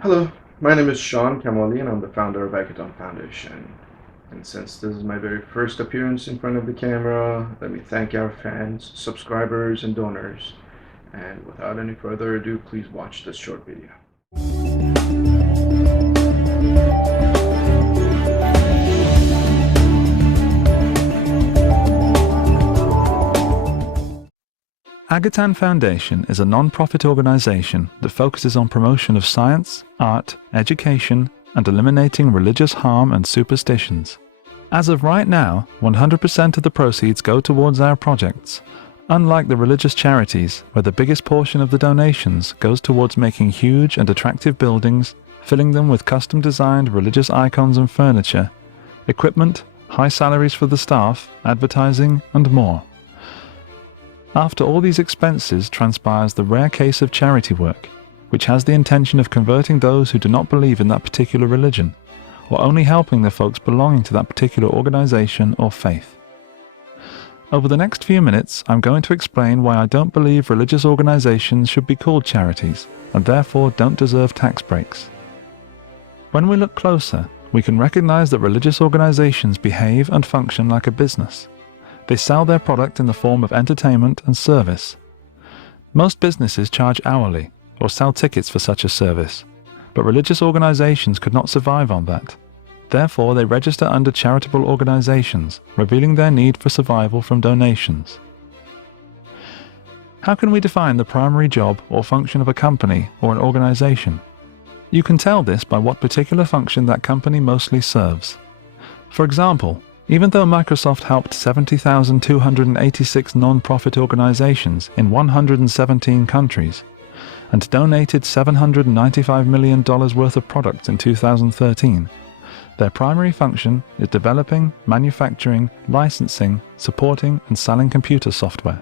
Hello, my name is Kamali and I'm the founder of Agatan Foundation. And since this is my very first appearance in front of the camera, let me thank our fans, subscribers, and donors. And without any further ado, please watch this short video. Agatan Foundation is a non-profit organization that focuses on promotion of science, art, education, and eliminating religious harm and superstitions. As of right now, 100% of the proceeds go towards our projects, unlike the religious charities where the biggest portion of the donations goes towards making huge and attractive buildings, filling them with custom-designed religious icons and furniture, equipment, high salaries for the staff, advertising, and more. After all these expenses transpires the rare case of charity work, which has the intention of converting those who do not believe in that particular religion, or only helping the folks belonging to that particular organization or faith. Over the next few minutes, I'm going to explain why I don't believe religious organizations should be called charities, and therefore don't deserve tax breaks. When we look closer, we can recognize that religious organizations behave and function like a business. They sell their product in the form of entertainment and service. Most businesses charge hourly or sell tickets for such a service, but religious organizations could not survive on that. Therefore, they register under charitable organizations, revealing their need for survival from donations. How can we define the primary job or function of a company or an organization? You can tell this by what particular function that company mostly serves. For example, even though Microsoft helped 70,286 non-profit organizations in 117 countries and donated $795 million worth of products in 2013, their primary function is developing, manufacturing, licensing, supporting, and selling computer software.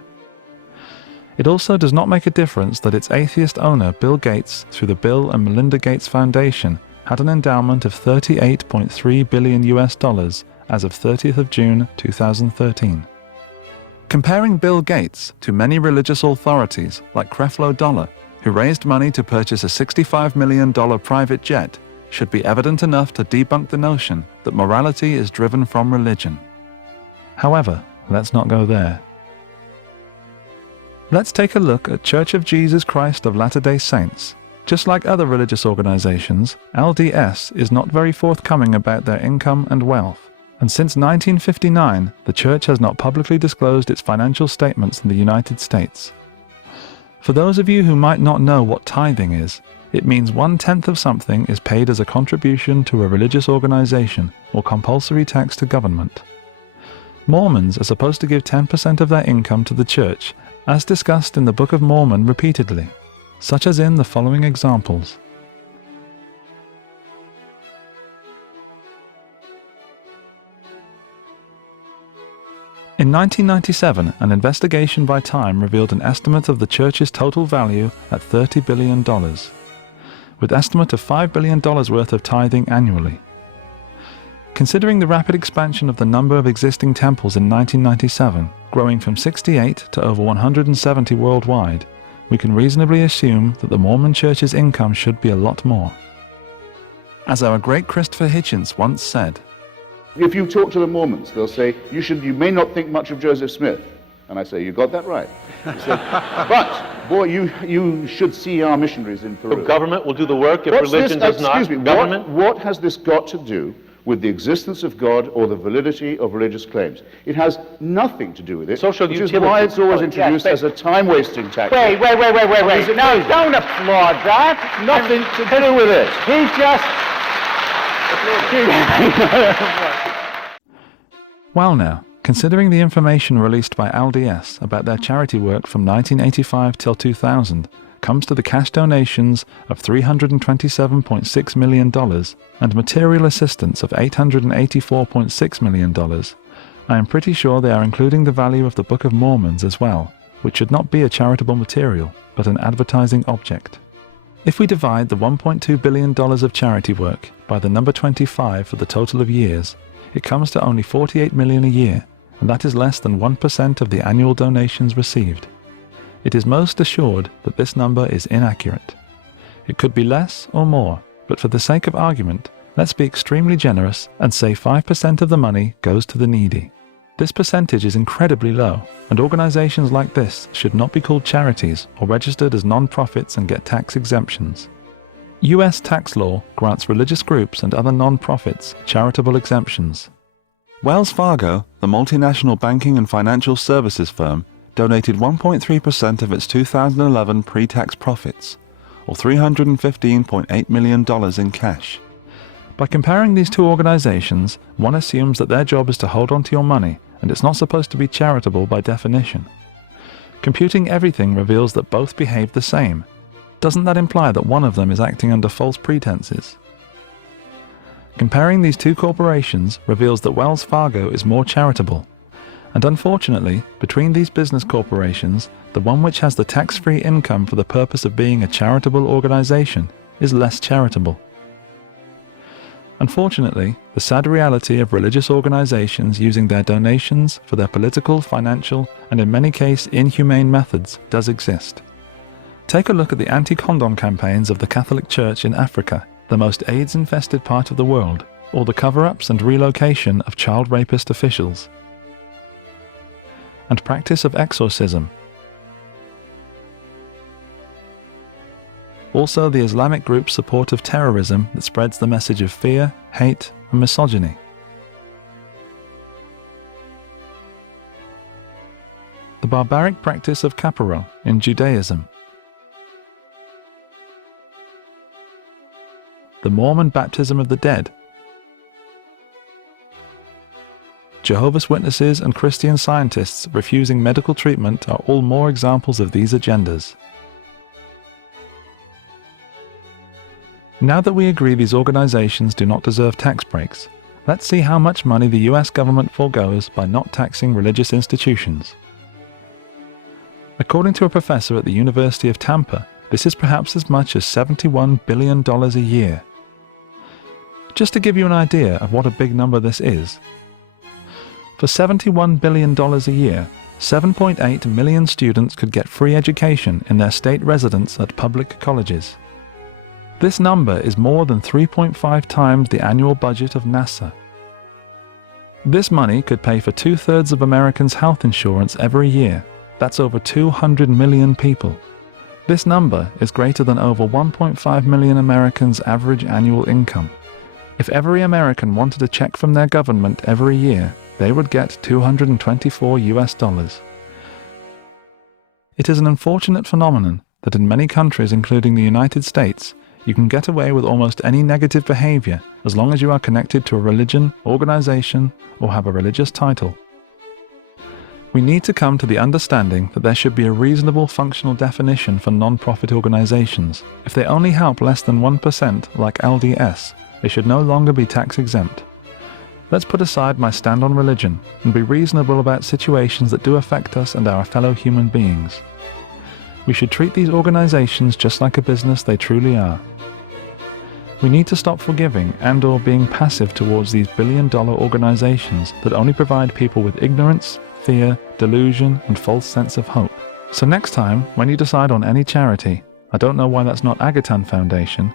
It also does not make a difference that its atheist owner, Bill Gates, through the Bill and Melinda Gates Foundation, had an endowment of $38.3 billion as of 30th of June 2013. Comparing Bill Gates to many religious authorities like Creflo Dollar, who raised money to purchase a $65 million private jet, should be evident enough to debunk the notion that morality is driven from religion. However, let's not go there. Let's take a look at Church of Jesus Christ of Latter-day Saints. Just like other religious organizations, LDS is not very forthcoming about their income and wealth. And since 1959, the church has not publicly disclosed its financial statements in the United States. For those of you who might not know what tithing is, it means 1/10 of something is paid as a contribution to a religious organization or compulsory tax to government. Mormons are supposed to give 10% of their income to the church, as discussed in the Book of Mormon repeatedly, such as in the following examples. In 1997, an investigation by Time revealed an estimate of the church's total value at $30 billion, with estimate of $5 billion worth of tithing annually. Considering the rapid expansion of the number of existing temples in 1997, growing from 68 to over 170 worldwide, we can reasonably assume that the Mormon Church's income should be a lot more. As our great Christopher Hitchens once said, if you talk to the Mormons, they'll say, you may not think much of Joseph Smith. And I say, you got that right. He said, but, boy, you should see our missionaries in Peru. So government will do the work if religion does not? Excuse me, government? what has this got to do with the existence of God or the validity of religious claims? It has nothing to do with it, Social which utility. is why it's always introduced as a time-wasting tactic. Wait. No, don't applaud that. Nothing to do with it. He's just... Well now, considering the information released by LDS about their charity work from 1985 till 2000 comes to the cash donations of $327.6 million and material assistance of $884.6 million, I am pretty sure they are including the value of the Book of Mormons as well, which should not be a charitable material, but an advertising object. If we divide the $1.2 billion of charity work by the number 25 for the total of years, it comes to only $48 million a year, and that is less than 1% of the annual donations received. It is most assured that this number is inaccurate. It could be less or more, but for the sake of argument, let's be extremely generous and say 5% of the money goes to the needy. This percentage is incredibly low, and organizations like this should not be called charities or registered as non-profits and get tax exemptions. US tax law grants religious groups and other non-profits charitable exemptions. Wells Fargo, the multinational banking and financial services firm, donated 1.3% of its 2011 pre-tax profits, or $315.8 million in cash. By comparing these two organizations, one assumes that their job is to hold on to your money, and it's not supposed to be charitable by definition. Computing everything reveals that both behave the same. Doesn't that imply that one of them is acting under false pretenses? Comparing these two corporations reveals that Wells Fargo is more charitable. And unfortunately, between these business corporations, the one which has the tax-free income for the purpose of being a charitable organization is less charitable. Unfortunately, the sad reality of religious organizations using their donations for their political, financial, and in many cases inhumane methods does exist. Take a look at the anti-condom campaigns of the Catholic Church in Africa, the most AIDS-infested part of the world, or the cover-ups and relocation of child rapist officials, and practice of exorcism. Also the Islamic group's support of terrorism that spreads the message of fear, hate, and misogyny. The barbaric practice of caporal in Judaism. The Mormon baptism of the dead. Jehovah's Witnesses and Christian Scientists refusing medical treatment are all more examples of these agendas. Now that we agree these organizations do not deserve tax breaks, let's see how much money the US government forgoes by not taxing religious institutions. According to a professor at the University of Tampa, this is perhaps as much as $71 billion a year. Just to give you an idea of what a big number this is, for $71 billion a year, 7.8 million students could get free education in their state residence at public colleges. This number is more than 3.5 times the annual budget of NASA. This money could pay for 2/3 of Americans' health insurance every year. That's over 200 million people. This number is greater than over 1.5 million Americans' average annual income. If every American wanted a check from their government every year, they would get $224 US. It is an unfortunate phenomenon that in many countries, including the United States, you can get away with almost any negative behavior as long as you are connected to a religion, organization, or have a religious title. We need to come to the understanding that there should be a reasonable functional definition for non-profit organizations. If they only help less than 1%, like LDS, they should no longer be tax exempt. Let's put aside my stand on religion and be reasonable about situations that do affect us and our fellow human beings. We should treat these organizations just like a business they truly are. We need to stop forgiving and/or being passive towards these billion-dollar organizations that only provide people with ignorance, fear, delusion, and false sense of hope. So next time, when you decide on any charity, I don't know why that's not Agatan Foundation,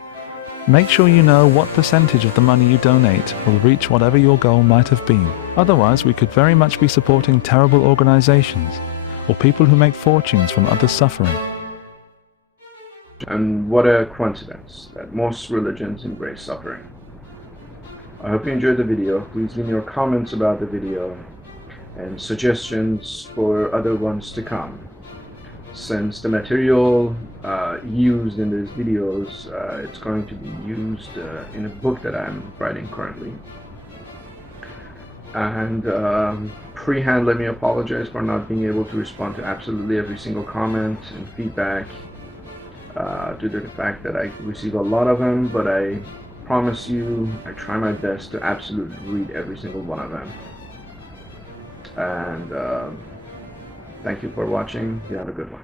make sure you know what percentage of the money you donate will reach whatever your goal might have been. Otherwise, we could very much be supporting terrible organizations, or people who make fortunes from others' suffering. And what a coincidence that most religions embrace suffering. I hope you enjoyed the video. Please leave me your comments about the video and suggestions for other ones to come. Since the material used in these videos, it's going to be used in a book that I'm writing currently. And pre-hand, let me apologize for not being able to respond to absolutely every single comment and feedback due to the fact that I receive a lot of them, but I promise you I try my best to absolutely read every single one of them. And thank you for watching. You have a good one.